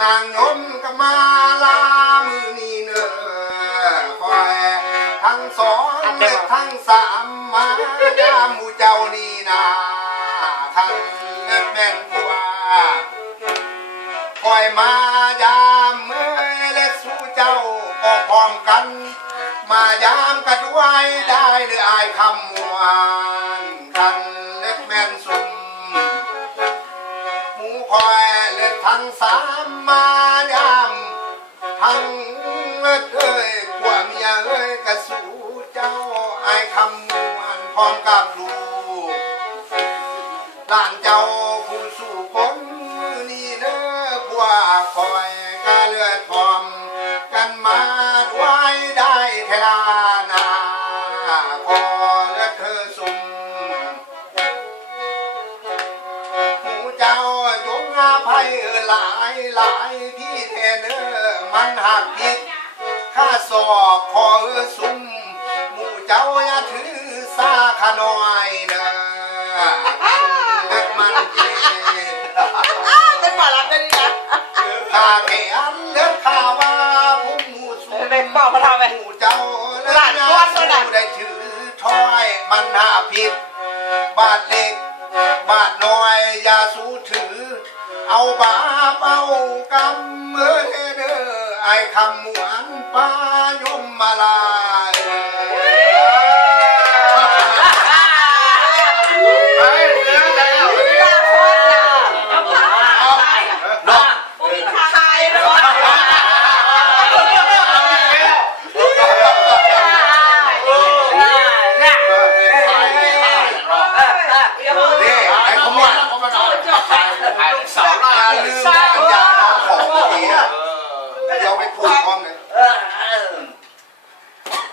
นางยมก็มาลามือนี่เนอคอยทั้งสองทั้งสามมายามหมู่เจ้านี่นาทั้งแม่นกว่าคอยมายามเมื่อและสู้เจ้าก็พร้อมกันมายามกันด้วยได้หรืออายคำมวนกันเล็กแม่นสุ่มหมูคอยเล็กทั้งสามมายามทั้งเอ้ยกว่าเมียเอ้ยกระสู้เจ้าอายคำมวนพร้อมกับลูกหลานเจ้าผู้สู่คนนี่เด้อกว่าคอยกาเลือดพร้อมกันมาด้วยได้เทลานาขอเลือดเธอสุ่มหูเจ้าจงอาภัยหลายหลายที่เทเนอมันหักผิดข้าศอกขอสุ่มหมู่เจ้าอย่าถือซาขน้อยเด้อเล็กมันเจ็เป็นหมอรับได้ดีนะข้าแขนเลือดข้าว่าผู้หมู่สุ่มเป็นบอกเขาทำไงหมู่เจ้าเลือดยาสู้ได้ถือถ้อยมันหาผิดบาดเล็กบาดน้อยอย่าสู้ถือเอาบาปเอากรรมเมื่อเด้อไอ้คำหมวนป้ายมมาลายไปเรื่องแล้ว น้องใครนะวะนี่ไอ้ขมวดลูกสาวลาลืมปัญญาของเมียเดี๋ยวไปพูดพร้อมเลย